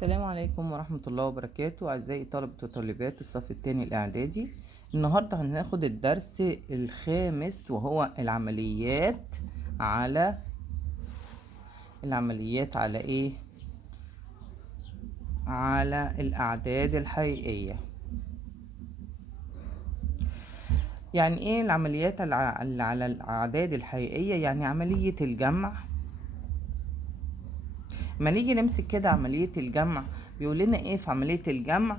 السلام عليكم ورحمة الله وبركاته. أعزائي طلبة وطالبات الصف الثاني الإعدادي، النهاردة هناخد الدرس الخامس وهو العمليات على إيه؟ على الأعداد الحقيقية. يعني إيه العمليات على الأعداد الحقيقية؟ يعني عملية الجمع. ما نيجي نمسك كده عملية الجمع، بيقول لنا ايه في عملية الجمع؟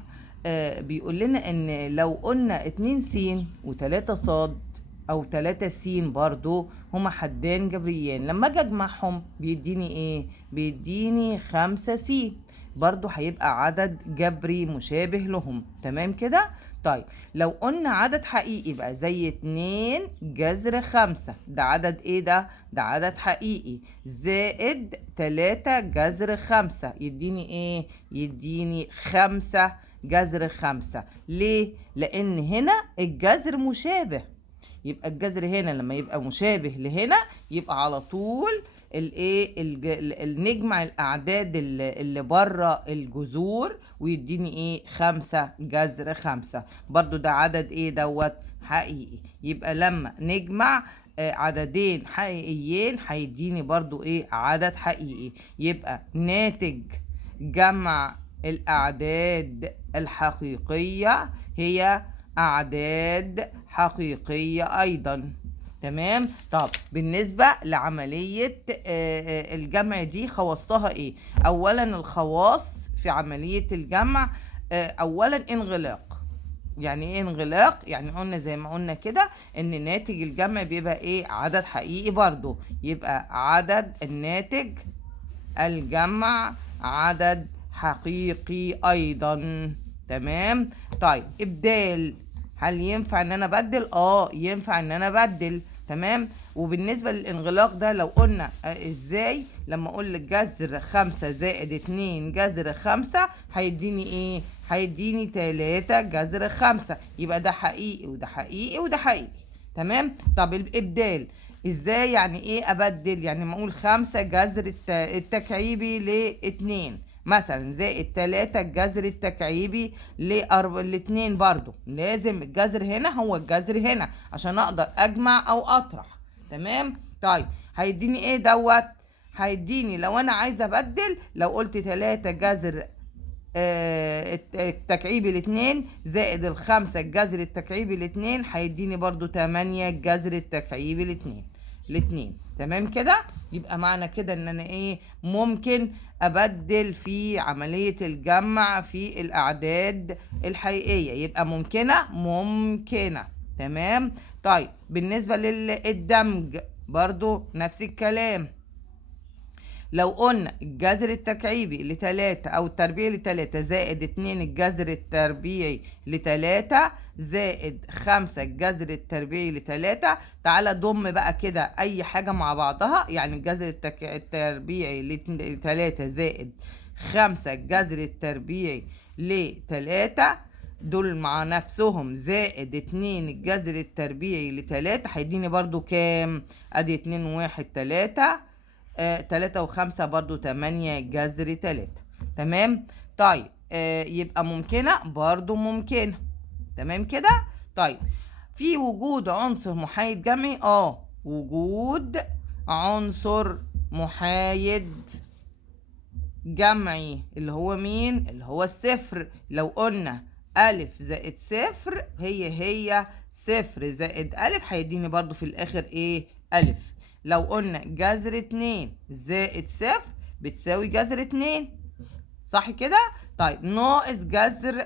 بيقول لنا ان لو قلنا 2 س و3 ص او 3 س برضو هما حدين جبريين، لما اجي اجمعهم بيديني ايه؟ بيديني 5 س، برضو هيبقى عدد جبري مشابه لهم. تمام كده؟ طيب لو قلنا عدد حقيقي بقى زي 2 جذر 5، ده عدد ايه ده؟ ده عدد حقيقي، زائد 3 جذر 5 يديني ايه؟ يديني 5 جذر 5. ليه؟ لان هنا الجذر مشابه، يبقى الجذر هنا لما يبقى مشابه لهنا يبقى على طول نجمع الاعداد اللي بره الجذور ويديني ايه؟ 5 جذر 5. برضو ده عدد ايه دوت؟ حقيقي. يبقى لما نجمع عددين حقيقيين هيديني برضو ايه؟ عدد حقيقي. يبقى ناتج جمع الاعداد الحقيقية هي أعداد حقيقية أيضا. تمام؟ طب بالنسبة لعملية الجمع دي خواصها إيه؟ أولا الخواص في عملية الجمع، أولا انغلاق. يعني ايه انغلاق؟ يعني قلنا زي ما قلنا كده ان ناتج الجمع بيبقى ايه؟ عدد حقيقي برضو، يبقى عدد الناتج الجمع عدد حقيقي ايضا. تمام؟ طيب ابدال، هل ينفع ان انا ابدل؟ ينفع ان انا ابدل. تمام؟ وبالنسبة للانغلاق ده لو قلنا ازاي، لما اقول لك جذر 5 زائد 2 جذر 5 هيديني ايه؟ هيديني 3 جذر 5. يبقى ده حقيقي وده حقيقي وده حقيقي. تمام؟ طب الابدال ازاي؟ يعني ايه ابدل؟ يعني ما اقول 5 جذر التكعيبي ل2 مثلا زائد 3 الجذر التكعيبي ل2، برضو لازم الجذر هنا هو الجذر هنا عشان اقدر اجمع او اطرح. تمام؟ طيب هيديني ايه دوت؟ هيديني لو انا عايزه ابدل، لو قلت 3 جذر التكعيبي الاثنين زائد الخمسة الجذر التكعيبي الاثنين هيديني برضو 8 الجذر التكعيبي الاثنين. تمام كده؟ يبقى معنى كده ان انا ايه؟ ممكن ابدل في عملية الجمع في الاعداد الحقيقية. يبقى ممكنة. تمام؟ طيب بالنسبة للدمج برضو نفس الكلام. لو قلنا الجذر التكعيبي ل3 أو التربيعي ل3 زائد 2 الجذر التربيعي ل3 زائد 5 الجذر التربيعي ل3، تعالى ضم بقى كده أي حاجة مع بعضها. يعني الجذر التربيعي ل3 زائد 5 الجذر التربيعي ل3 دول مع نفسهم زائد 2 الجذر التربيعي ل3 هيديني برضو كام؟ ادي 2 و1 3، 3 و5 برضو 8 جذر 3. تمام؟ طيب يبقى ممكنة برضو ممكنة. تمام كده؟ طيب في وجود عنصر محايد جمعي؟ وجود عنصر محايد جمعي اللي هو مين؟ اللي هو الصفر. لو قلنا ألف زائد صفر هي صفر زائد ألف هيديني برضو في الآخر إيه؟ ألف. لو قلنا جذر 2 زائد صفر بتساوي جذر 2، صح كده؟ طيب ناقص جذر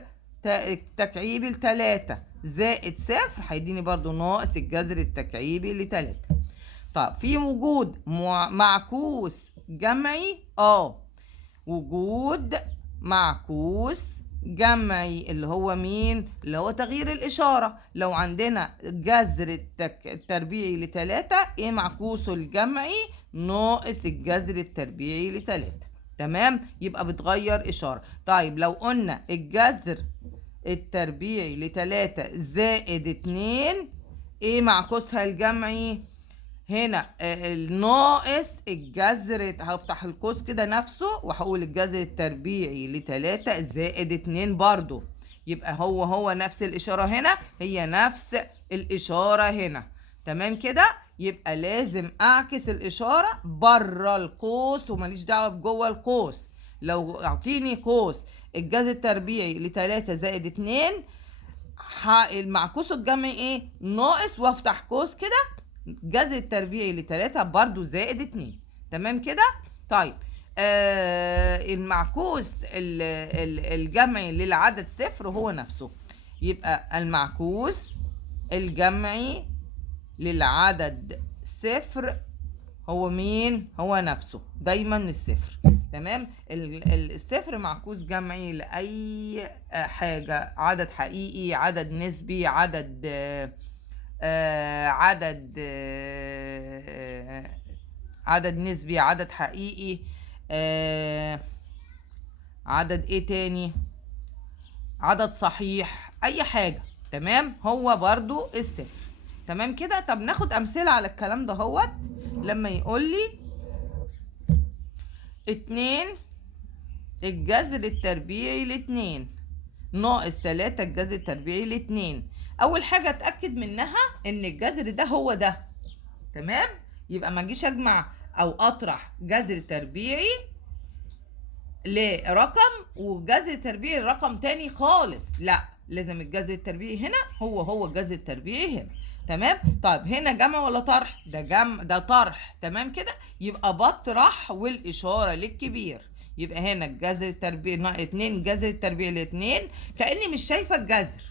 تكعيبي ل3 زائد صفر هيديني برضو ناقص الجذر التكعيبي ل3. طيب في وجود معكوس جمعي؟ وجود معكوس جمعي اللي هو مين؟ اللي هو تغيير الإشارة. لو عندنا جذر التربيعي ل3 ايه معكوسه الجمعي؟ ناقص الجذر التربيعي ل3. تمام؟ يبقى بتغير إشارة. طيب لو قلنا الجذر التربيعي ل3 زائد 2 ايه معكوسها الجمعي؟ هنا الناقص الجذر، هفتح القوس كده نفسه وهقول الجذر التربيعي لتلاتة زائد 2 برضو. يبقى هو نفس الإشارة هنا، هي نفس الإشارة هنا. تمام كده؟ يبقى لازم أعكس الإشارة بره القوس وماليش دعوة بجوه القوس. لو أعطيني قوس الجذر التربيعي لتلاتة زائد 2، المعكوس الجمعي ايه؟ ناقص، وافتح قوس كده الجذر التربيعي لتلاتة برضو زائد 2. تمام كده؟ طيب المعكوس الجمعي للعدد صفر هو نفسه. يبقى المعكوس الجمعي للعدد صفر هو مين؟ هو نفسه دايما الصفر. تمام. الصفر معكوس جمعي لأي حاجة، عدد حقيقي، عدد نسبي، عدد عدد نسبي، عدد حقيقي، عدد ايه تاني، عدد صحيح، اي حاجة. تمام، هو برضو الصفر. تمام كده. طب ناخد امثلة على الكلام ده هوت. لما يقول لي 2 الجذر التربيعي ل2 ناقص 3 الجذر التربيعي ل2، اول حاجة اتأكد منها ان الجذر ده هو ده. تمام. يبقى ما اجيش اجمع او اطرح جذر تربيعي لرقم وجذر تربيعي لرقم تاني خالص، لا، لازم الجذر التربيعي هنا هو الجذر التربيعي هنا. تمام. طيب هنا جمع ولا طرح؟ ده جمع، ده طرح. تمام كده. يبقى بطرح والاشاره للكبير. يبقى هنا الجذر التربيعي 2 جذر التربيعي ل2، كاني مش شايفه الجذر،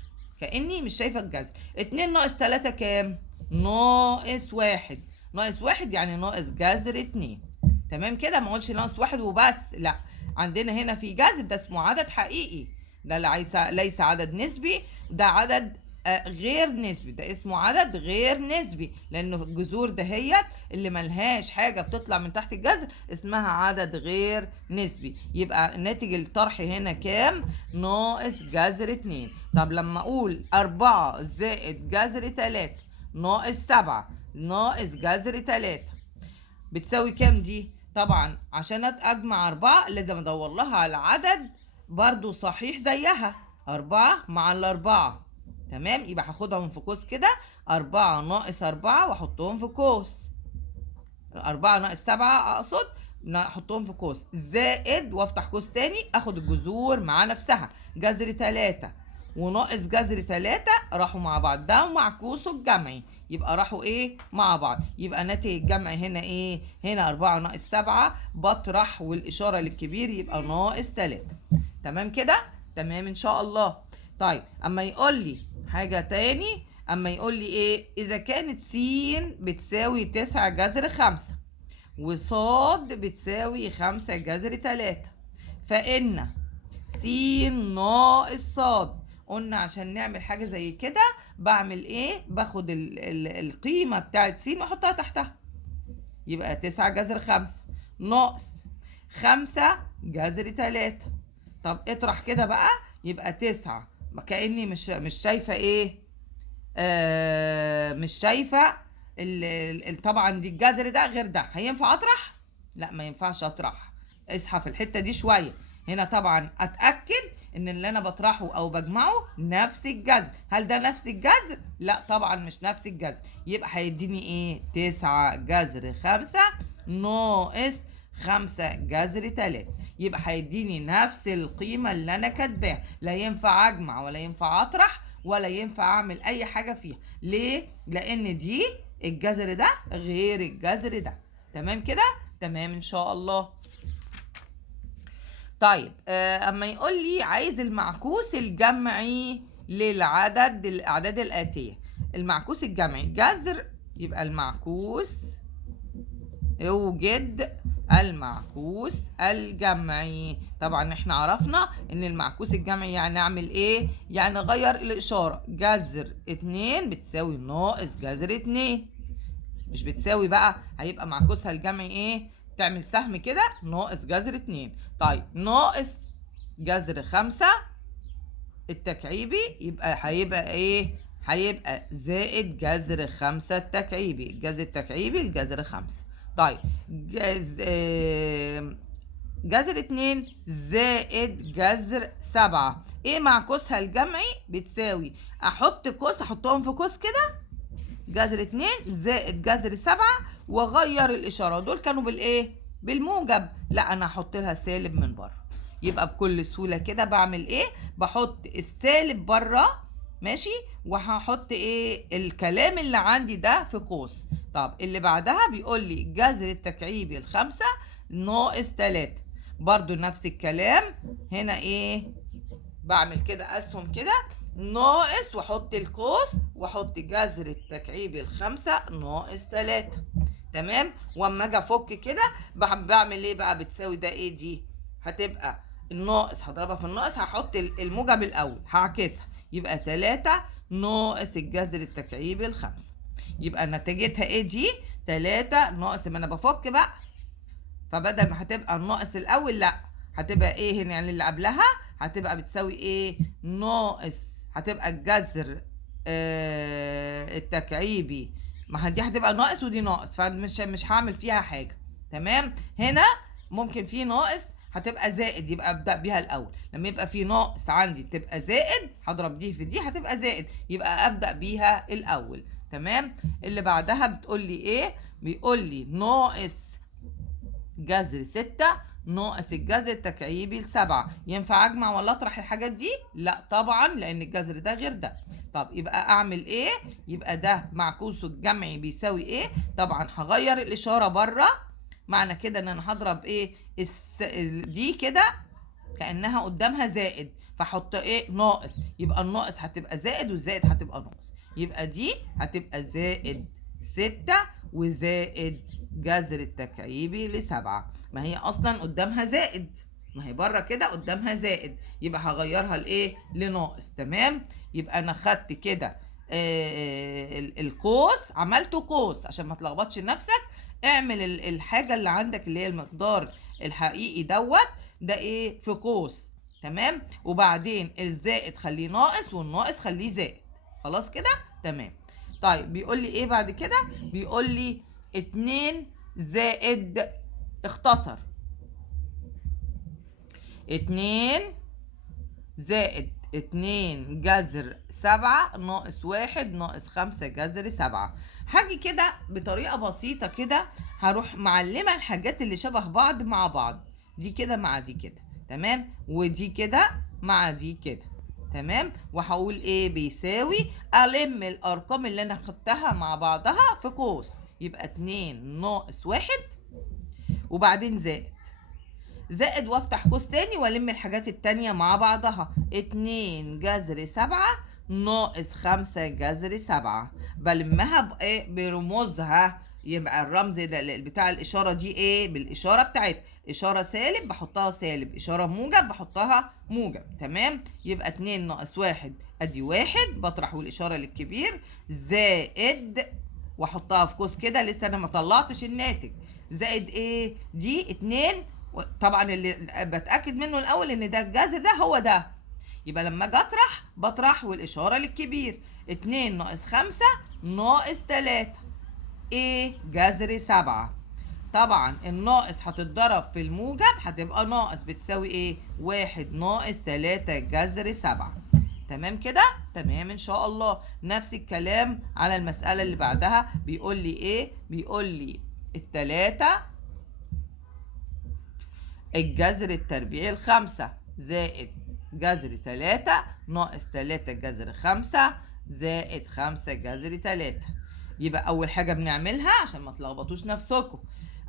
كاني مش شايفه الجذر. 2 ناقص 3 كام؟ ناقص 1. ناقص 1 يعني ناقص جذر 2. تمام كده. ما اقولش ناقص 1 وبس، لا، عندنا هنا في جذر، ده اسمه عدد حقيقي، ده ليس عدد نسبي، ده عدد غير نسبي، ده اسمه عدد غير نسبي، لانه الجذور دهيت اللي ملهاش حاجه بتطلع من تحت الجذر اسمها عدد غير نسبي. يبقى ناتج الطرح هنا كام؟ ناقص جذر 2. طب لما اقول 4 زائد جذر 3 ناقص 7 ناقص جذر 3 بتساوي كام دي؟ طبعا عشان اجمع 4 لازم ادور لها على عدد برضو صحيح زيها، 4 مع ال4. تمام. يبقى هاخدهم في قوس كده، 4 ناقص 4 واحطهم في قوس، 4 ناقص 7 اقصد، احطهم في قوس، زائد وافتح قوس تاني اخد الجذور مع نفسها، جذر 3 وناقص جذر 3 راحوا مع بعض، ده معكوسه الجمعي، يبقى راحوا ايه؟ مع بعض. يبقى ناتج الجمع هنا ايه؟ هنا 4 ناقص 7 بطرح والاشاره للكبير يبقى ناقص 3. تمام كده؟ تمام ان شاء الله. طيب اما يقول لي حاجه تاني، اما يقول لي ايه؟ اذا كانت س بتساوي 9 جذر 5 وصاد بتساوي 5 جذر 3 فان س ناقص صاد. قلنا عشان نعمل حاجه زي كده بعمل ايه؟ باخد القيمه بتاعت س واحطها تحتها، يبقى 9 جذر 5 ناقص 5 جذر 3. طب اطرح كده بقى، يبقى 9 كأني مش شايفه ايه؟ مش شايفه طبعا دي الجذر ده غير ده، هينفع اطرح؟ لا، ما ينفعش اطرح. اصحى في الحته دي شويه. هنا طبعا اتاكد ان اللي انا بطرحه او بجمعه نفس الجذر. هل ده نفس الجذر؟ لا طبعا مش نفس الجذر. يبقى هيديني ايه؟ 9 جذر 5 ناقص 5 جذر 3. يبقى هيديني نفس القيمه اللي انا كاتباها. لا ينفع اجمع ولا ينفع اطرح ولا ينفع اعمل اي حاجه فيها. ليه؟ لان دي الجذر ده غير الجذر ده. تمام كده؟ تمام ان شاء الله. طيب اما يقول لي عايز المعكوس الجمعي الاعداد الاتيه. المعكوس الجمعي جذر، يبقى المعكوس، اوجد المعكوس الجمعي. طبعا احنا عرفنا ان المعكوس الجمعي يعني اعمل ايه؟ يعني اغير الاشاره، جذر 2 بتساوي ناقص جذر 2، مش بتساوي بقى، هيبقى معكوسها الجمعي ايه؟ تعمل سهم كده ناقص جذر 2. طيب ناقص جذر 5 التكعيبي، يبقى هيبقى ايه؟ هيبقى زائد جذر 5 التكعيبي، الجذر التكعيبي الجذر 5. طيب جذر 2 زائد جذر 7، ايه معكوسها الجمعي؟ بتساوي احط قوس، احطهم في قوس كده، جذر 2 زائد جذر 7، واغير الاشاره. دول كانوا بالايه؟ بالموجب، لا انا هحط لها سالب من بره. يبقى بكل سهوله كده بعمل ايه؟ بحط السالب بره، ماشي، وهحط ايه؟ الكلام اللي عندي ده في قوس. طب اللي بعدها بيقول لي جذر التكعيبي الخمسة ناقص 3، برضو نفس الكلام. هنا ايه؟ بعمل كده اسهم كده ناقص، واحط القوس، واحط جذر التكعيبي الخمسة ناقص 3. تمام. واما اجي افك كده بعمل ايه بقى؟ بتساوي ده ايه؟ دي هتبقى الناقص هضربها في الناقص، هحط الموجب الاول هعكسها، يبقى 3 ناقص الجذر التكعيبي الخمسة. يبقى نتيجتها ايه دي؟ 3 ناقص، ما انا بفك بقى، فبدل ما هتبقى الناقص الاول، لا هتبقى ايه هنا؟ يعني اللي قبلها هتبقى بتساوي ايه؟ ناقص، هتبقى الجذر التكعيبي، ما دي هتبقى ناقص ودي ناقص، فمش هعمل فيها حاجه. تمام. هنا ممكن في ناقص هتبقى زائد، يبقى ابدا بيها الاول. لما يبقى في ناقص عندي تبقى زائد، هضرب دي في دي هتبقى زائد، يبقى ابدا بيها الاول. تمام. اللي بعدها بتقول لي ايه؟ بيقول لي ناقص جذر 6 ناقص الجذر التكعيبي ل7. ينفع اجمع ولا اطرح الحاجات دي؟ لا طبعا، لان الجذر ده غير ده. طب يبقى اعمل ايه؟ يبقى ده معكوسه الجمعي بيساوي ايه؟ طبعا هغير الاشاره بره، معنى كده ان انا هضرب ايه؟ دي كده كانها قدامها زائد، فاحط ايه؟ ناقص، يبقى الناقص هتبقى زائد والزائد هتبقى ناقص، يبقى دي هتبقى زائد 6 وزائد جذر التكعيبي ل7. ما هي اصلا قدامها زائد، ما هي بره كده قدامها زائد، يبقى هغيرها لايه؟ لناقص. تمام. يبقى انا خدت كده القوس، عملته قوس عشان ما تلخبطش نفسك. اعمل الحاجه اللي عندك اللي هي المقدار الحقيقي ده ايه؟ في قوس. تمام. وبعدين الزائد خليه ناقص والناقص خليه زائد. خلاص كده؟ تمام. طيب بيقول لي ايه بعد كده؟ بيقول لي 2 زائد، اختصر، 2 زائد 2 جذر 7 ناقص 1 ناقص 5 جذر 7. هاجي كده بطريقة بسيطة كده، هروح معلمة الحاجات اللي شبه بعض مع بعض، دي كده مع دي كده، تمام، ودي كده مع دي كده، تمام. وهقول ايه؟ بيساوي، ألم الأرقام اللي أنا خدتها مع بعضها في قوس، يبقى 2 ناقص 1 وبعدين زائد وافتح قوس تاني والم الحاجات التانية مع بعضها، 2 جذر 7 ناقص 5 جذر 7. بلمها بايه؟ برموزها. يبقى الرمز ده بتاع الاشاره دي ايه؟ بالاشاره بتاعتها، اشاره سالب بحطها سالب، اشاره موجب بحطها موجب. تمام. يبقى 2 ناقص 1 ادي 1، بطرح والاشاره للكبير، زائد واحطها في قوس كده، لسه انا ما طلعتش الناتج، زائد ايه؟ دي 2. طبعا اللي بتاكد منه الاول ان ده الجذر ده هو ده، يبقى لما اجي بطرح والاشاره للكبير، 2 ناقص 5 ناقص 3 ايه؟ جذر 7. طبعا الناقص هتتضرب في الموجب هتبقى ناقص، بتساوي ايه؟ 1 ناقص 3 جذر 7. تمام كده؟ تمام ان شاء الله. نفس الكلام على المسألة اللي بعدها، بيقول لي ايه؟ بيقول لي التلاتة الجذر التربيعي الخمسة زائد جذر 3 ناقص 3 جذر 5 زائد 5 جذر 3. يبقى أول حاجة بنعملها عشان ما تلخبطوش نفسكم،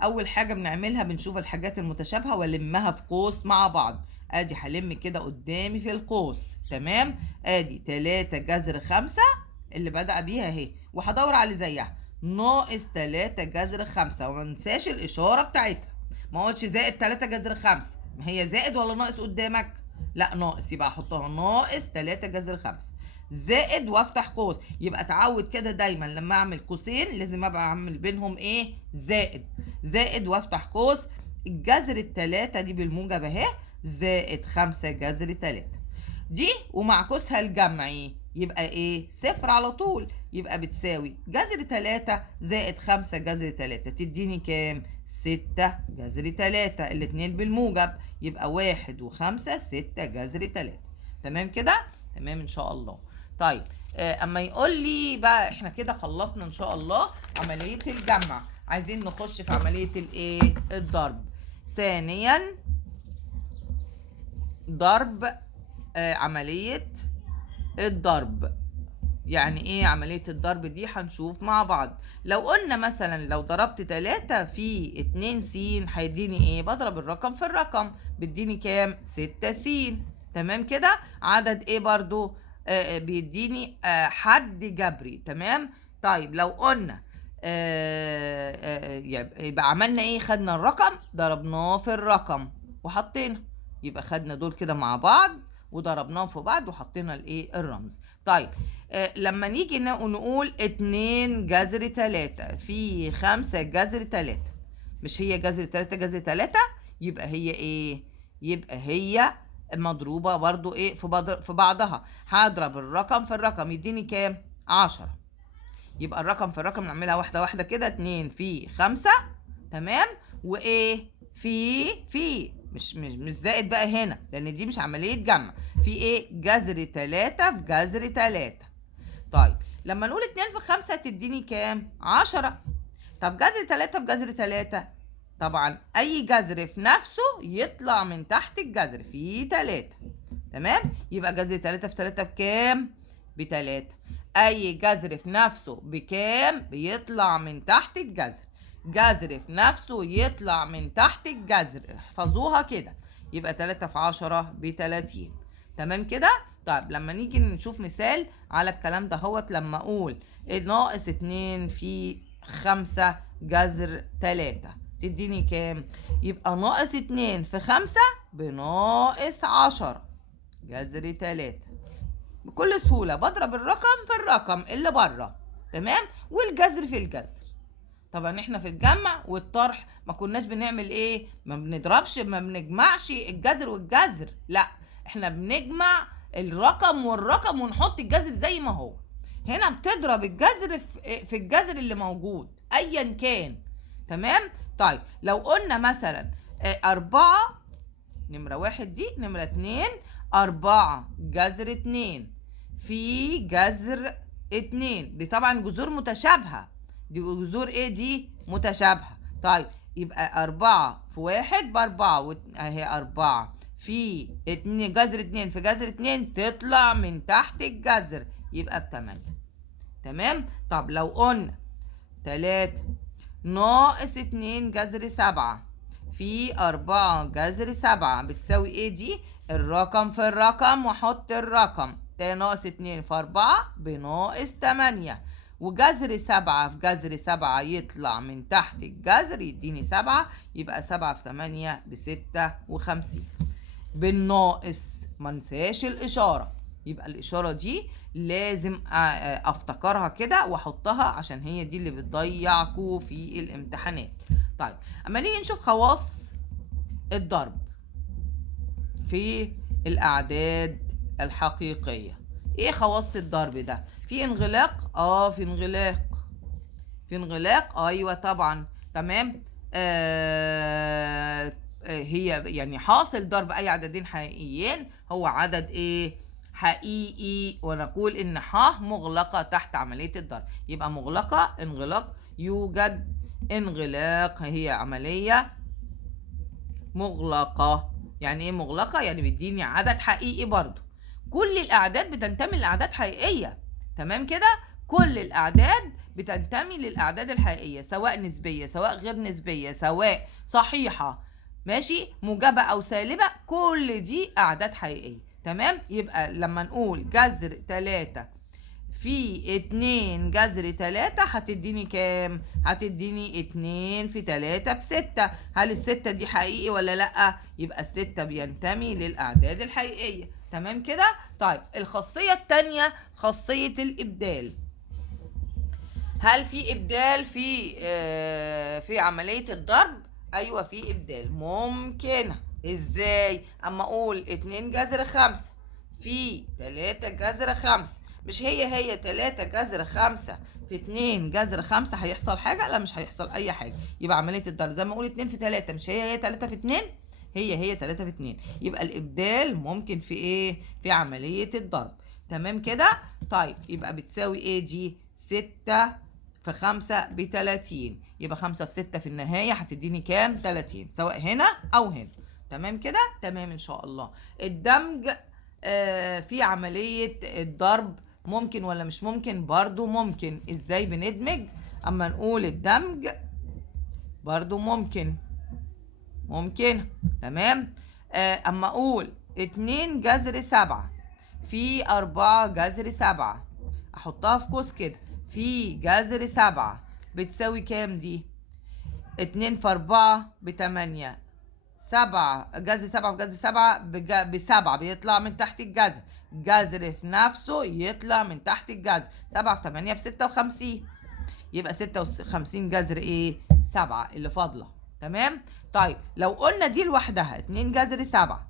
أول حاجة بنعملها بنشوف الحاجات المتشابهة ولمها في قوس مع بعض. أدي هلم كده قدامي في القوس، تمام؟ أدي 3 جذر 5 اللي بدأ بيها أهي، وهدور على اللي زيها، ناقص 3 جذر 5، وما ننساش الإشارة بتاعتها. ما قلتش زائد 3 جذر 5، ما هي زائد ولا ناقص قدامك؟ لا ناقص، يبقى احطها ناقص 3 جذر 5 زائد وافتح قوس. يبقى اتعود كده دايما لما اعمل قوسين لازم ابقى اعمل بينهم ايه؟ زائد وافتح قوس. الجذر التلاتة دي بالموجب اهي، زائد 5 جذر 3 دي، ومعكوسها الجمعي يبقى ايه؟ صفر على طول. يبقى بتساوي جذر 3 زائد 5 جذر 3 تديني كام؟ 6 جذر 3، الاتنين بالموجب، يبقى 1 و5 6 جذر 3. تمام كده؟ تمام ان شاء الله. طيب اما يقول لي بقى احنا كده خلصنا ان شاء الله عملية الجمع، عايزين نخش في عملية الايه؟ الضرب. ثانيا ضرب، عملية الضرب. يعني ايه عملية الضرب دي؟ هنشوف مع بعض. لو قلنا مثلا لو ضربت 3 في 2 س هيديني ايه؟ بضرب الرقم في الرقم، بيديني كام؟ 6 س. تمام كده؟ عدد ايه برضو؟ بيديني حد جبري. تمام. طيب لو قلنا يبقى عملنا ايه؟ خدنا الرقم ضربناه في الرقم وحطينا، يبقى خدنا دول كده مع بعض وضربناهم في بعض وحطينا الايه؟ الرمز. طيب لما نيجي نقول 2 جذر 3 في 5 جذر 3، مش هي جذر 3 جذر 3؟ يبقى هي ايه؟ يبقى هي مضروبة برضو ايه؟ في بعضها. هضرب الرقم في الرقم يديني كام؟ 10. يبقى الرقم في الرقم نعملها واحدة واحدة كده. 2 في 5، تمام، وايه؟ في مش زائد بقى هنا لان دي مش عملية جمع. في ايه؟ جذر 3 في جذر 3. طيب لما نقول 2 في 5 تديني كام؟ 10. طب جذر 3 في جذر 3، طبعا اي جذر في نفسه يطلع من تحت الجذر في 3. تمام. يبقى جذر 3 في 3 بكام؟ ب3. اي جذر في نفسه بكام؟ بيطلع من تحت الجذر. جذر في نفسه يطلع من تحت الجذر، احفظوها كده. يبقى 3 في 10 ب30. تمام كده؟ طيب لما نيجي نشوف مثال على الكلام ده هوت، لما اقول ناقص 2 في 5 جذر 3 تديني كام؟ يبقى ناقص 2 في 5 بناقص 10 جذر 3. بكل سهولة بضرب الرقم في الرقم اللي بره، تمام، والجذر في الجذر. طبعا احنا في الجمع والطرح ما كناش بنعمل ايه؟ ما بنضربش، ما بنجمعش الجذر والجذر، لا، احنا بنجمع الرقم والرقم ونحط الجذر زي ما هو. هنا بتضرب الجذر في الجذر اللي موجود ايا كان. تمام. طيب لو قلنا مثلا 4، نمرة 1 دي، نمرة 2، 4 جذر 2 في جذر 2، دي طبعا جذور متشابهة. دي جذور ايه؟ دي متشابهة. طيب يبقى 4 في 1 ب4، اهي 4 في 2 جذر 2 في جذر 2 تطلع من تحت الجذر يبقى ب8. تمام. طب لو قلنا 3 ناقص 2 جذر 7 في 4 جذر 7 بتساوي ايه؟ دي الرقم في الرقم واحط الرقم. ناقص 2 في 4 بناقص 8، وجذر 7 في جذر 7 يطلع من تحت الجذر يديني 7، يبقى 7 في 8 ب56. بالناقص ما ننساش الإشارة، يبقى الإشارة دي لازم افتكرها كده واحطها عشان هي دي اللي بتضيعكوا في الامتحانات. طيب اما نيجي نشوف خواص الضرب في الاعداد الحقيقية. ايه خواص الضرب ده؟ في انغلاق؟ في انغلاق. في انغلاق؟ ايوه طبعا. تمام. هي يعني حاصل ضرب اي عددين حقيقيين هو عدد ايه؟ حقيقي، ونقول ان ح مغلقة تحت عملية الضرب. يبقى مغلقة، انغلاق، يوجد انغلاق، هي عملية مغلقة. يعني ايه مغلقة؟ يعني بيديني عدد حقيقي برضو. كل الاعداد بتنتمي لاعداد حقيقية. تمام كده؟ كل الاعداد بتنتمي للاعداد الحقيقية، سواء نسبية سواء غير نسبية، سواء صحيحة ماشي موجبة او سالبة، كل دي اعداد حقيقية. تمام. يبقى لما نقول جذر 3 في 2 جذر 3 هتديني كام؟ هتديني 2 في 3 ب6. هل ال6 دي حقيقي ولا لا؟ يبقى ال6 بينتمي للاعداد الحقيقية. تمام كده؟ طيب الخاصية التانية خاصية الابدال. هل في ابدال في عملية الضرب؟ ايوه في ابدال ممكنة. ازاي؟ اما اقول 2 جذر 5 في 3 جذر 5 مش هي 3 جذر 5 في 2 جذر 5 هيحصل حاجة؟ لا مش هيحصل أي حاجة. يبقى عملية الضرب زي ما أقول 2 في 3، مش هي 3 في 2؟ هي 3 في 2. يبقى الإبدال ممكن في إيه؟ في عملية الضرب. تمام كده؟ طيب يبقى بتساوي إيه دي؟ 6 في 5 ب 30. يبقى 5 في 6 في النهاية هتديني كام؟ 30، سواء هنا أو هنا. تمام كده؟ تمام إن شاء الله. الدمج في عملية الضرب ممكن ولا مش ممكن؟ برضو ممكن. ازاي بندمج؟ اما نقول الدمج برضو ممكن. تمام. اما اقول 2 جذر 7 في 4 جذر 7، احطها في قوس كده، في جذر 7 بتساوي كام دي؟ 2 في 4 ب8، 7 جذر 7 في جذر 7 ب7 بيطلع من تحت الجذر، جذر في نفسه يطلع من تحت الجذر، 7 في 8 ب56، يبقى 56 جذر ايه؟ 7 اللي فاضله. تمام. طيب لو قلنا دي لوحدها 2 جذر 7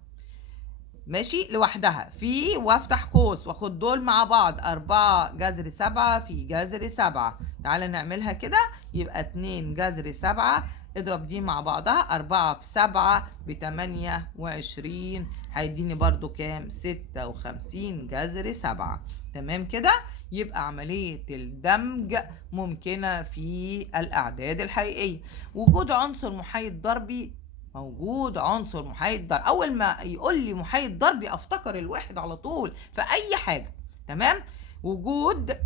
ماشي لوحدها، في وافتح قوس واخد دول مع بعض 4 جذر 7 في جذر 7، تعالى نعملها كده. يبقى 2 جذر 7 اضرب دي مع بعضها، 4 في 7 ب28، هيديني برضو كام؟ 56 جذر 7. تمام كده؟ يبقى عملية الدمج ممكنة في الأعداد الحقيقية. وجود عنصر محايد ضربي، موجود عنصر محايد ضربي. أول ما يقول لي محايد ضربي أفتكر الواحد على طول في أي حاجة. تمام؟ وجود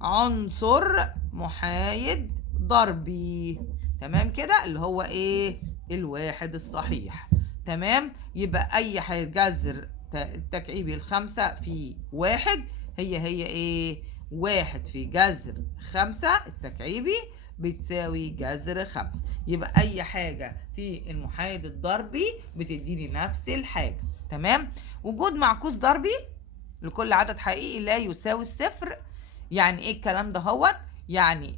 عنصر محايد ضربي. تمام كده؟ اللي هو ايه؟ الواحد الصحيح. تمام. يبقى اي حاجه جذر التكعيبي الخمسة في واحد هي ايه؟ واحد في جذر 5 التكعيبي بتساوي جذر 5. يبقى اي حاجه في المحايد الضربي بتديني نفس الحاجه. تمام. وجود معكوس ضربي لكل عدد حقيقي لا يساوي الصفر. يعني ايه الكلام ده هوت؟ يعني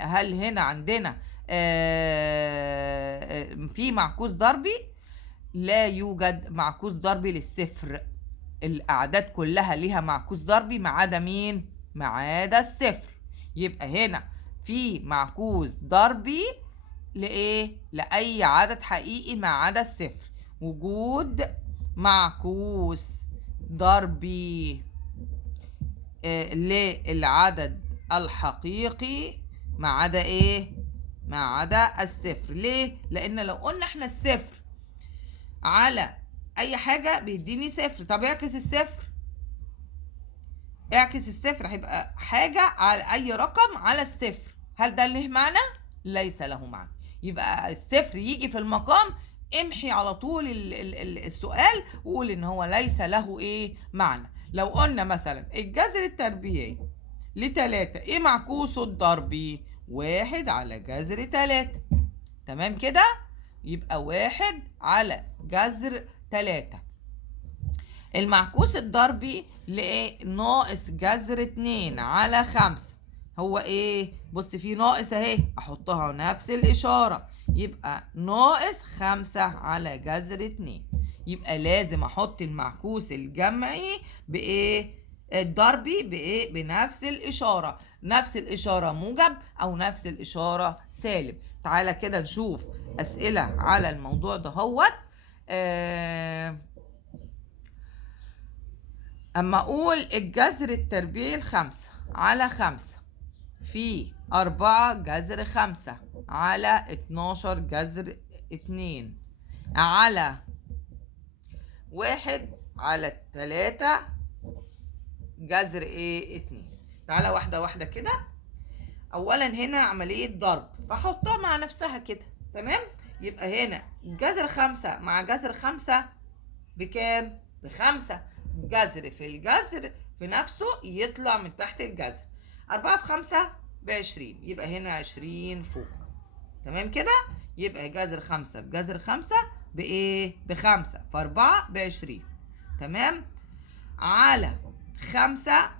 هل هنا عندنا في معكوس ضربي؟ لا يوجد معكوس ضربي للصفر. الاعداد كلها ليها معكوس ضربي ما عدا مين؟ ما عدا الصفر. يبقى هنا في معكوس ضربي لايه؟ لاي عدد حقيقي ما عدا الصفر. وجود معكوس ضربي للعدد الحقيقي ما عدا ايه؟ ما عدا الصفر. ليه؟ لان لو قلنا احنا الصفر على اي حاجه بيديني صفر، طب اعكس الصفر، اعكس الصفر هيبقى حاجه على اي رقم على الصفر. هل ده له معنى؟ ليس له معنى. يبقى الصفر يجي في المقام، امحي على طول السؤال وقول ان هو ليس له ايه؟ معنى. لو قلنا مثلا الجذر التربيعي لتلاتة ايه معكوسه الضربي؟ 1 على جذر 3. تمام كده؟ يبقى 1 على جذر 3. المعكوس الضربي لايه؟ ناقص جذر 2 على 5. هو ايه؟ بص في ناقص اهي، احطها نفس الاشاره، يبقى ناقص 5 على جذر 2. يبقى لازم احط المعكوس الجمعي بايه؟ الضربي بايه؟ بنفس الاشاره، نفس الاشاره موجب او نفس الاشاره سالب. تعالى كده نشوف اسئله على الموضوع ده هوت. اما اقول الجذر التربيعي 5 على 5 في 4 جذر 5 على 12 جذر 2 على 1 على 3 جذر ايه؟ 2. تعالى واحدة واحدة كده. اولا هنا عملية ضرب فحطها مع نفسها كده. تمام. يبقى هنا جذر 5 مع جذر 5 بكام؟ ب5. جذر في الجذر في نفسه يطلع من تحت الجذر. 4 في 5 ب20، يبقى هنا 20 فوق. تمام كده؟ يبقى جذر 5 بجذر 5 بايه؟ ب5 في 4 ب20. تمام. على 5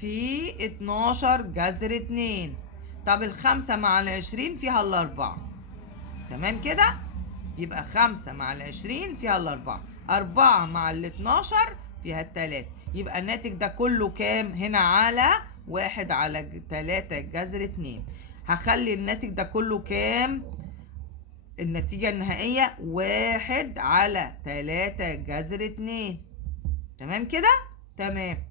في 12 جذر 2. طب ال5 مع ال20 فيها ال4. تمام كده؟ يبقى 5 مع ال20 فيها ال4، 4 مع ال12 فيها ال3. يبقى الناتج ده كله كام؟ هنا على 1 على 3 جذر 2. هخلي الناتج ده كله كام؟ النتيجة النهائية 1 على 3 جذر 2. تمام كده؟ تمام.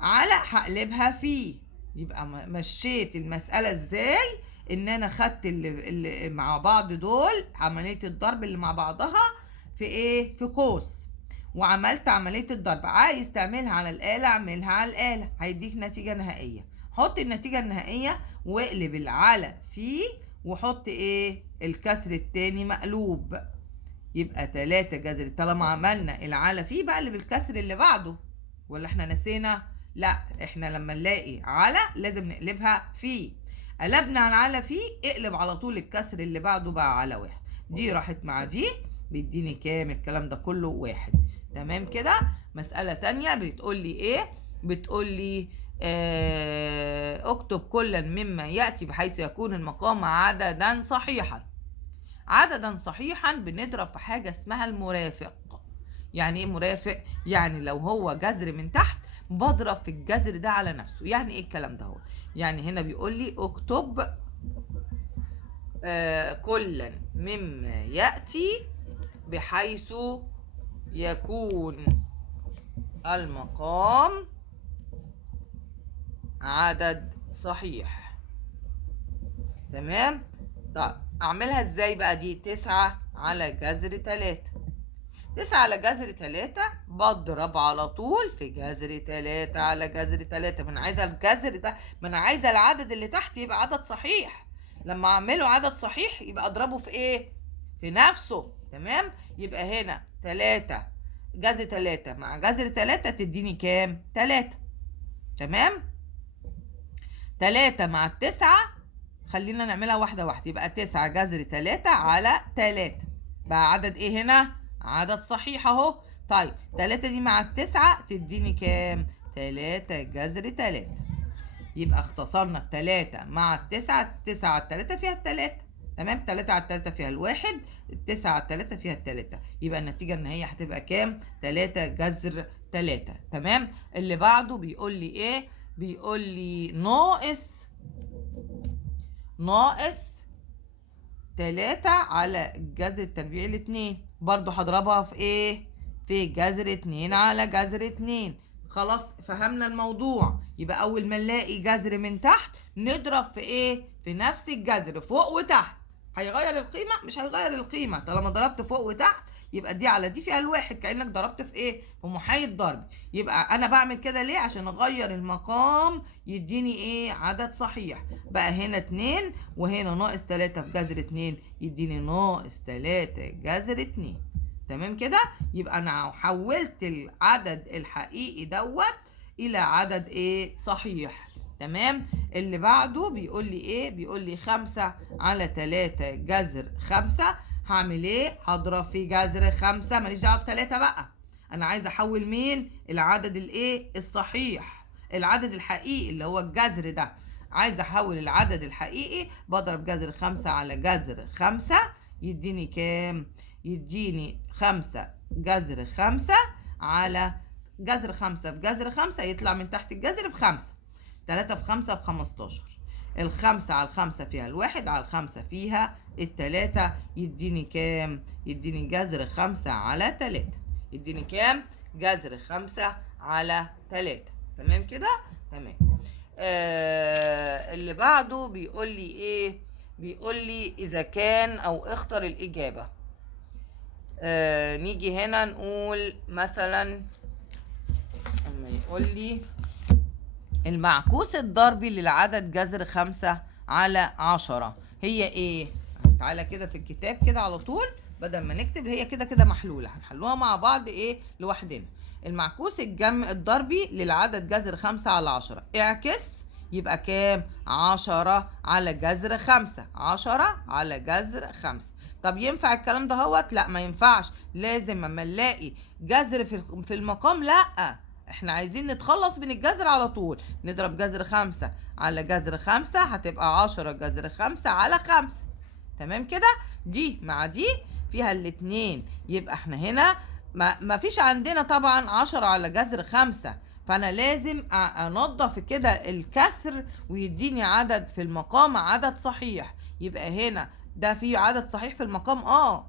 على هقلبها في، يبقى مشيت المسألة ازاي؟ ان انا خدت اللي مع بعض دول، عملية الضرب اللي مع بعضها في ايه؟ في قوس، وعملت عملية الضرب. عايز تعملها على الآلة اعملها على الآلة، هيديك نتيجة نهائية. حط النتيجة النهائية واقلب العلى في، وحط ايه؟ الكسر التاني مقلوب، يبقى 3 جذر. طالما عملنا العلى فيه بقلب الكسر اللي بعده، ولا احنا نسينا؟ لا، احنا لما نلاقي على لازم نقلبها فيه. قلبنا على على فيه، اقلب على طول الكسر اللي بعده بقى على 1. دي راحت مع دي، بيديني كام؟ الكلام ده كله 1. تمام كده. مسألة تانية بتقول لي ايه؟ بتقول لي اكتب كلا مما يأتي بحيث يكون المقام عددا صحيحا. عددا صحيحا بنضرب في حاجة اسمها المرافق. يعني ايه مرافق؟ يعني لو هو جذر من تحت بضرب في الجذر ده على نفسه. يعني ايه الكلام ده؟ هو يعني هنا بيقول لي اكتب كلا مما يأتي بحيث يكون المقام عدد صحيح. تمام. طيب اعملها ازاي بقى دي؟ 9 على جذر 3. 9 على جذر 3 بضرب على طول في جذر 3 على جذر 3. ما انا عايزه الجذر ده، ما انا عايزه العدد اللي تحت يبقى عدد صحيح. لما اعمله عدد صحيح يبقى اضربه في ايه؟ في نفسه. تمام. يبقى هنا 3 جذر 3 مع جذر 3 تديني كام؟ 3. تمام. 3 مع 9، خلينا نعملها واحده واحده. يبقى 9 جذر 3 على 3 بقى عدد ايه هنا؟ عدد صحيح اهو. طيب 3 دي مع 9 تديني كام؟ 3 جذر 3. يبقى اختصرنا 3 مع 9. 9 على 3 فيها 3. تمام. 3 على 3 فيها الواحد، 9 على 3 فيها 3. يبقى النتيجة النهائية هتبقى كام؟ 3 جذر 3. تمام. اللي بعده بيقول لي ايه؟ بيقول لي ناقص 3 على الجذر التربيعي ل2. برضو هضربها في ايه؟ في جذر 2 على جذر 2. خلاص فهمنا الموضوع. يبقى اول ما نلاقي جذر من تحت نضرب في ايه؟ في نفس الجذر فوق وتحت. هيغير القيمة؟ مش هيغير القيمة. طالما ضربت فوق وتحت يبقى دي على دي فيها الواحد، كأنك ضربت في ايه؟ في محايد ضرب. يبقى انا بعمل كده ليه؟ عشان اغير المقام يديني ايه؟ عدد صحيح. بقى هنا 2 وهنا ناقص 3 في جذر 2 يديني ناقص 3 جذر 2. تمام كده. يبقى انا حولت العدد الحقيقي دوت الى عدد ايه؟ صحيح. تمام. اللي بعده بيقول لي ايه؟ بيقول لي 5 على 3 جذر 5. هعمل ايه؟ هضرب في جذر 5. ماليش دعوه ب3 بقى، انا عايزه احول مين؟ العدد الايه؟ الصحيح، العدد الحقيقي اللي هو الجذر ده. عايزه احول العدد الحقيقي، بضرب جذر 5 على جذر 5 يديني كام؟ يديني 5 جذر 5 على جذر 5 في جذر 5 يطلع من تحت الجذر ب5. 3 في 5 ب15. الخمسة على الخمسة فيها الواحد، على الخمسة فيها التلاتة. يديني كام؟ يديني جذر 5 على 3. يديني كام؟ جذر 5 على 3. تمام كده؟ تمام. اللي بعده بيقول لي ايه؟ بيقول لي اذا كان او اختر الاجابة. نيجي هنا نقول مثلا اما يقول لي المعكوس الضربي للعدد جذر 5 على 10 هي ايه؟ تعالى كده في الكتاب كده على طول، بدل ما نكتب هي كده كده محلولة، هنحلوها مع بعض ايه؟ لوحدنا. المعكوس الجمع الضربي للعدد جذر 5 على 10. اعكس، يبقى كام؟ 10 على جذر 5. 10 على جذر 5. طب ينفع الكلام ده هوت؟ لا ما ينفعش. لازم اما نلاقي جذر في المقام، لا احنا عايزين نتخلص من الجذر على طول. نضرب جذر 5 على جذر 5 هتبقى 10 جذر 5 على 5. تمام كده. دي مع دي فيها الاتنين، يبقى احنا هنا ما فيش عندنا طبعا 10 على جذر 5، فأنا لازم أنظف كده الكسر ويديني عدد في المقام، عدد صحيح. يبقى هنا ده فيه عدد صحيح في المقام،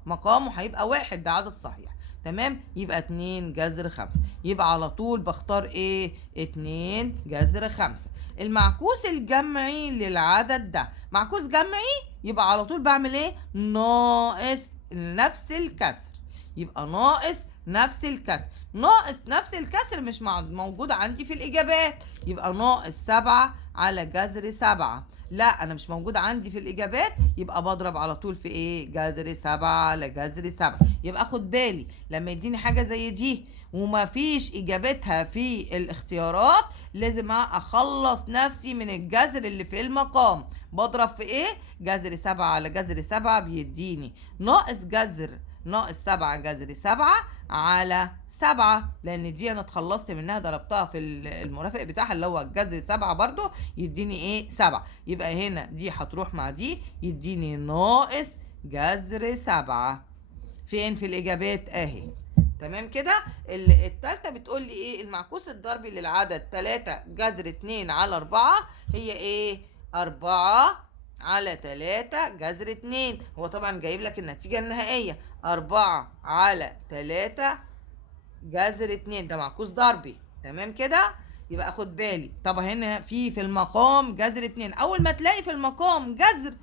مقامه هيبقى 1، ده عدد صحيح. تمام، يبقى 2 جذر 5. يبقى على طول بختار ايه؟ 2 جذر 5. المعكوس الجمعي للعدد ده معكوس جمعي، يبقى على طول بعمل ايه؟ ناقص نفس الكسر. يبقى ناقص نفس الكسر. ناقص نفس الكسر مش موجود عندي في الإجابات، يبقى ناقص 7 على جذر 7. لا، أنا مش موجود عندي في الإجابات، يبقى بضرب على طول في إيه؟ جذر 7 على جذر 7. يبقى أخد بالي لما يديني حاجة زي دي وما فيش إجابتها في الاختيارات، لازم أخلص نفسي من الجذر اللي في المقام. بضرب في إيه؟ جذر 7 على جذر 7 بيديني ناقص 7 جذر 7 على 7، لان دي انا اتخلصت منها، ضربتها في المرافق بتاعها اللي هو الجذر 7 برضو، يديني ايه؟ 7. يبقى هنا دي هتروح مع دي، يديني ناقص جذر 7. فين في الاجابات؟ اهي. تمام كده. التالتة بتقول لي ايه؟ المعكوس الضربي للعدد 3 جذر 2 على 4 هي ايه؟ 4 على 3 جذر 2. هو طبعا جايب لك النتيجة النهائية 4 على 3 جذر 2، ده معكوس ضربي. تمام كده. يبقى اخد بالي طبعا هنا في المقام جذر 2. اول ما تلاقي في المقام جذر،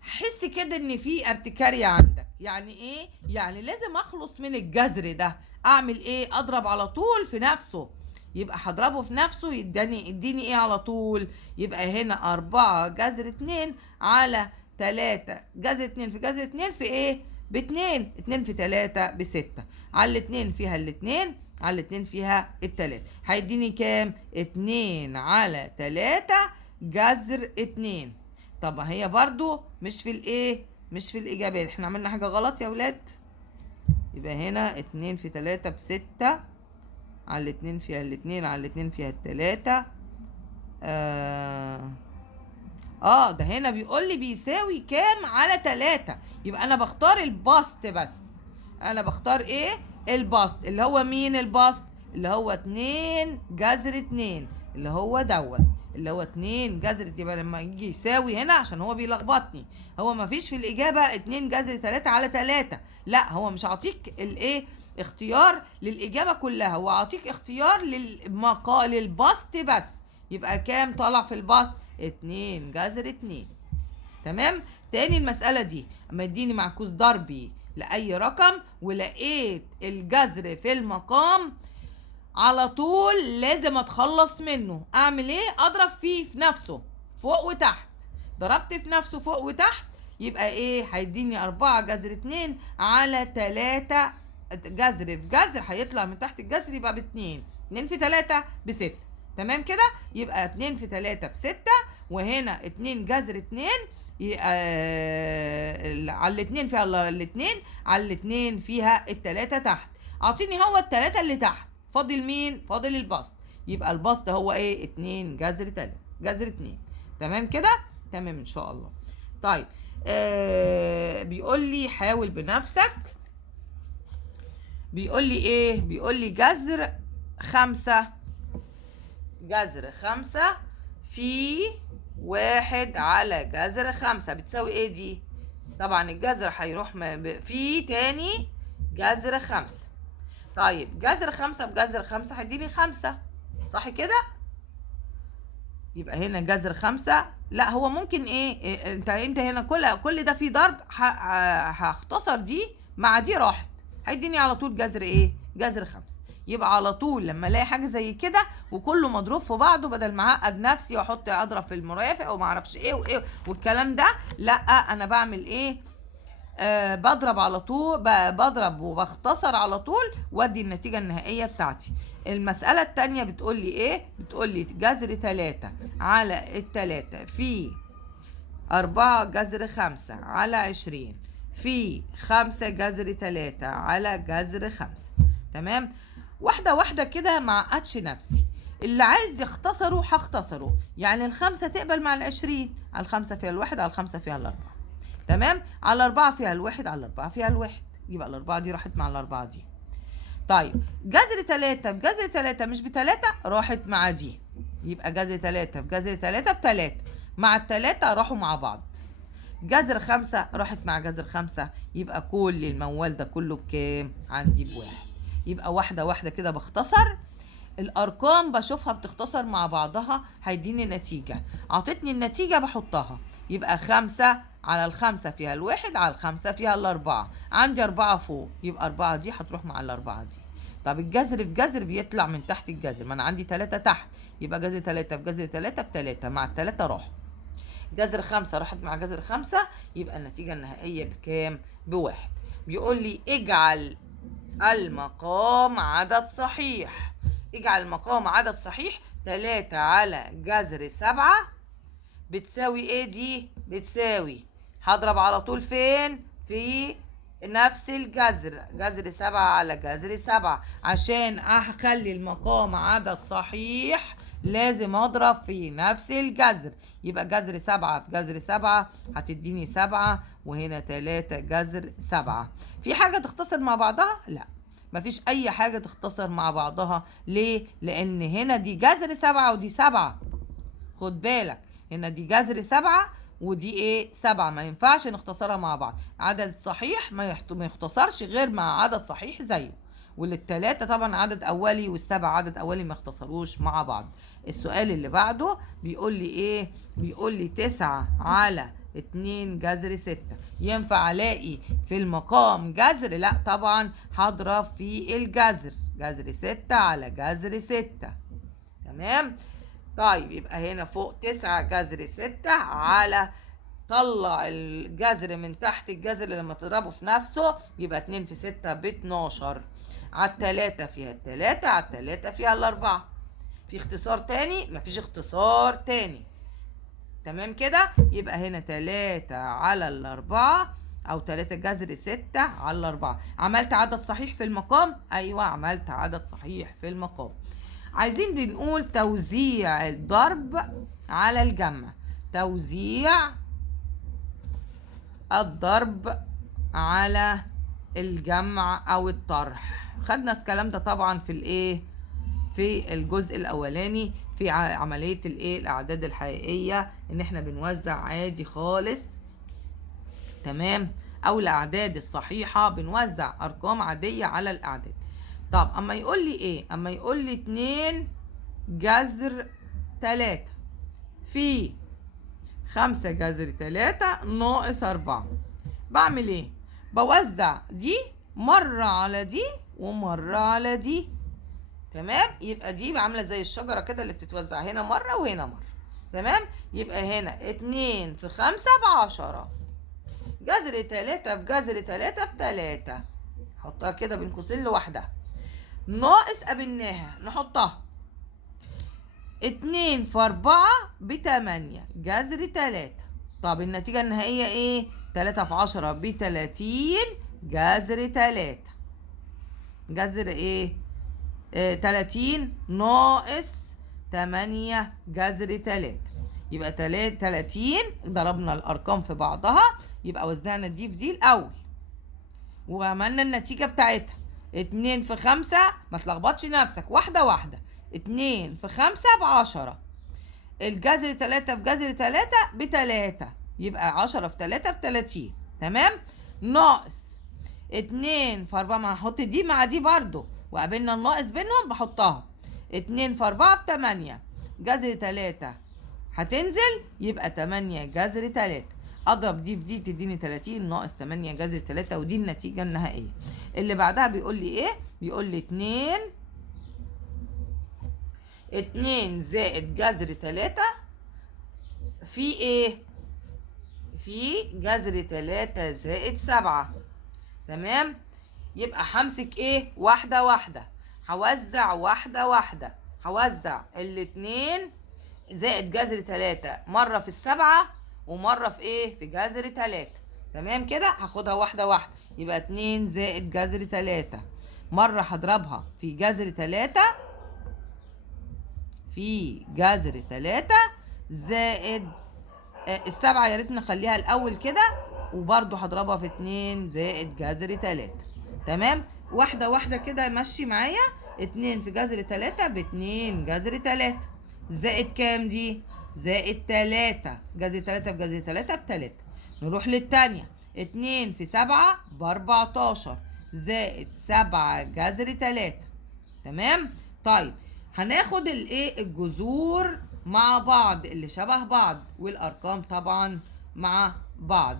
حس كده ان في ارتكارية عندك. يعني ايه؟ يعني لازم اخلص من الجذر ده. اعمل ايه؟ اضرب على طول في نفسه. يبقى هضربه في نفسه يديني ايه على طول؟ يبقى هنا 4 جذر 2 على 3 جذر 2 في جذر 2 في ايه؟ ب2. 2 في 3 ب6. على الاتنين فيها الاتنين، على الاتنين فيها التلاتة. هيديني كام؟ 2 على 3 جذر 2. طب هي برضو مش في الايه؟ مش في الاجابات. احنا عملنا حاجة غلط يا ولاد. يبقى هنا 2 في 3 ب6، على الاتنين فيها الاتنين، على الاتنين فيها التلاتة. ده هنا بيقول لي بيساوي كام على 3. يبقى انا بختار البسط بس. انا بختار ايه؟ البسط. اللي هو مين البسط؟ اللي هو 2 جذر 2، اللي هو اللي هو 2 جذر. يبقى لما يجي يساوي هنا، عشان هو بيلخبطني، هو ما فيش في الاجابه 2 جذر 3 على 3. لا، هو مش عاطيك الايه؟ اختيار للاجابه كلها، هو عاطيك اختيار للبسط بس. يبقى كام طالع في البسط؟ 2 جذر 2. تمام. تاني المسألة دي اما يديني معكوس ضربي لأي رقم ولقيت الجذر في المقام، على طول لازم اتخلص منه. اعمل ايه؟ اضرب فيه في نفسه فوق وتحت. ضربت في نفسه فوق وتحت، يبقى ايه؟ هيديني 4 جذر 2 على 3 جذر في جذر، هيطلع من تحت الجذر يبقى ب2. 2 في 3 ب6. تمام كده. يبقى 2 في 3 ب6، وهنا 2 جذر 2 على الاتنين فيها الاتنين، على الاتنين فيها التلاتة تحت. اعطيني هو التلاتة اللي تحت، فاضل مين؟ فاضل البسط. يبقى البسط هو ايه؟ 2 جذر 3 جذر 2. تمام كده. تمام ان شاء الله. طيب بيقول لي حاول بنفسك. بيقول لي ايه؟ بيقول لي جذر 5 في 1 على جذر 5 بتساوي ايه دي؟ طبعا الجذر هيروح في تاني جذر 5. طيب جذر 5 بجذر 5 هيديني 5، صح كده؟ يبقى هنا جذر 5. لا، هو ممكن ايه؟ انت هنا كل ده في ضرب، هختصر دي مع دي راحت، هيديني على طول جذر ايه؟ جذر 5. يبقى على طول لما الاقي حاجه زي كده وكله مضروب في بعضه، بدل ما اعقد نفسي واحط اضرب في المرافق وما اعرفش ايه وايه والكلام ده، لا، انا بعمل ايه؟ بضرب على طول، بضرب وبختصر على طول وادي النتيجه النهائيه بتاعتي. المساله الثانيه بتقول لي ايه؟ بتقول لي جذر 3 على 3 في 4 جذر 5 على 20 في 5 جذر 3 على جذر 5. تمام. واحده واحده كده، ما عقدش نفسي. اللي عايز يختصره هختصره. يعني ال5 تقبل مع ال20، على ال5 فيها الواحد، على ال5 فيها الاربعه. تمام. على 4 فيها الواحد، على 4 فيها الواحد، يبقى ال4 دي راحت مع ال4 دي. طيب جذر 3 في جذر 3 مش ب3 راحت مع دي، يبقى جذر 3 في جذر 3 ب3، مع ال3 راحوا مع بعض. جذر 5 راحت مع جذر 5، يبقى كل الموال ده كله بكام؟ عندي بواحد. يبقى واحدة واحدة كده بختصر الأرقام، بشوفها بتختصر مع بعضها هيديني نتيجة. عطتني النتيجة بحطها، يبقى 5 على ال5 فيها الواحد، على ال5 فيها ال4، عندي 4 فوق، يبقى 4 دي هتروح مع ال4 دي. طب الجذر في جذر بيطلع من تحت الجذر، ما أنا عندي 3 تحت، يبقى جذر 3 في جذر 3 ب3، مع ال3 راحوا. جذر 5 راحت مع جذر 5، يبقى النتيجة النهائية بكام؟ بواحد. بيقول لي اجعل المقام عدد صحيح. اجعل المقام عدد صحيح. 3 على جذر 7 بتساوي ايه دي؟ بتساوي، هضرب على طول فين؟ في نفس الجذر، جذر 7 على جذر 7. عشان اخلي المقام عدد صحيح لازم اضرب في نفس الجذر، يبقى جذر 7 في جذر 7 هتديني 7، وهنا 3 جذر 7. في حاجة تختصر مع بعضها؟ لا، مفيش اي حاجة تختصر مع بعضها. ليه؟ لان هنا دي جذر 7 ودي 7، خد بالك هنا دي جذر 7 ودي ايه؟ 7، ما ينفعش نختصرها مع بعض. عدد صحيح ما يختصرش غير مع عدد صحيح زيه، والثلاثة طبعا عدد أولي والسبع عدد أولي ما اختصروش مع بعض. السؤال اللي بعده بيقول لي إيه؟ بيقول لي 9 على 2 جذر 6. ينفع ألاقي في المقام جذر؟ لا طبعا، هضرب في الجذر، جذر 6 على جذر 6. تمام؟ طيب يبقى هنا فوق 9 جذر 6 على، طلع الجذر من تحت الجذر لما تضربه في نفسه، يبقى 2 في 6 ب12، على التلاتة فيها التلاتة، على التلاتة فيها الأربعة. في اختصار تاني؟ مفيش اختصار تاني. تمام كده؟ يبقى هنا 3 على الأربعة، أو 3 جذر 6 على الأربعة. عملت عدد صحيح في المقام؟ أيوة عملت عدد صحيح في المقام. عايزين بنقول توزيع الضرب على الجمع. توزيع الضرب على الجمع او الطرح. خدنا الكلام ده طبعا في الايه؟ في الجزء الاولاني في عملية الايه؟ الاعداد الحقيقية، ان احنا بنوزع عادي خالص. تمام؟ او الاعداد الصحيحة بنوزع ارقام عادية على الاعداد. طب اما يقول لي ايه؟ اما يقول لي 2 جذر 3 في 5 جذر 3 ناقص 4، بعمل ايه؟ بوزع دي مرة على دي ومرة على دي. تمام؟ يبقى دي عاملة زي الشجرة كده اللي بتتوزع، هنا مرة وهنا مرة. تمام؟ يبقى هنا 2 في 5 ب10، جذر 3 في جذر 3 ب3، حطها كده بين قوسين لوحدها. ناقص قابلناها نحطها، 2 في 4 ب8 جذر 3. طب النتيجة النهائية ايه؟ 3 في 10 ب30 جذر 3. جذر ايه؟ 30 ناقص 8 جذر 3. يبقى 30 ضربنا الأرقام في بعضها، يبقى وزعنا دي في دي الأول وعملنا النتيجة بتاعتها. 2 في 5، ما تلخبطش نفسك، واحدة واحدة. 2 في 5 ب10، الجذر 3 في جذر 3 ب3، يبقى 10 في 3 ب30. تمام؟ ناقص 2 في 4، ما هنحط دي مع دي برضو وقابلنا الناقص بينهم بحطها. 2 في 4 ب8، جذر 3 هتنزل يبقى 8 جذر 3. اضرب دي في دي تديني 30 ناقص 8 جذر 3، ودي النتيجة النهائية. اللي بعدها بيقول لي ايه؟ بيقول لي 2 زائد جذر 3 في ايه؟ في جذر 3 زائد 7. تمام؟ يبقى همسك ايه؟ واحدة واحدة، هوزع واحدة واحدة. هوزع 2 زائد جذر 3 مرة في 7 ومرة في ايه؟ في جذر 3. تمام كده؟ هاخدها واحدة واحدة. يبقى 2 زائد جذر 3 مرة هضربها في جذر 3 في جذر 3 زائد السبعة، يا ريت نخليها الأول كده، وبرضو هضربها في 2 زائد جذر 3. تمام؟ واحدة واحدة كده مشي معايا. 2 في جذر 3 ب2 جذر 3 زائد كام دي؟ زائد 3. جذر 3 في جذر 3 ب3. نروح للتانية. 2 في 7 ب14 زائد 7 جذر 3. تمام؟ طيب هناخد الايه الجذور مع بعض اللي شبه بعض والارقام طبعا مع بعض.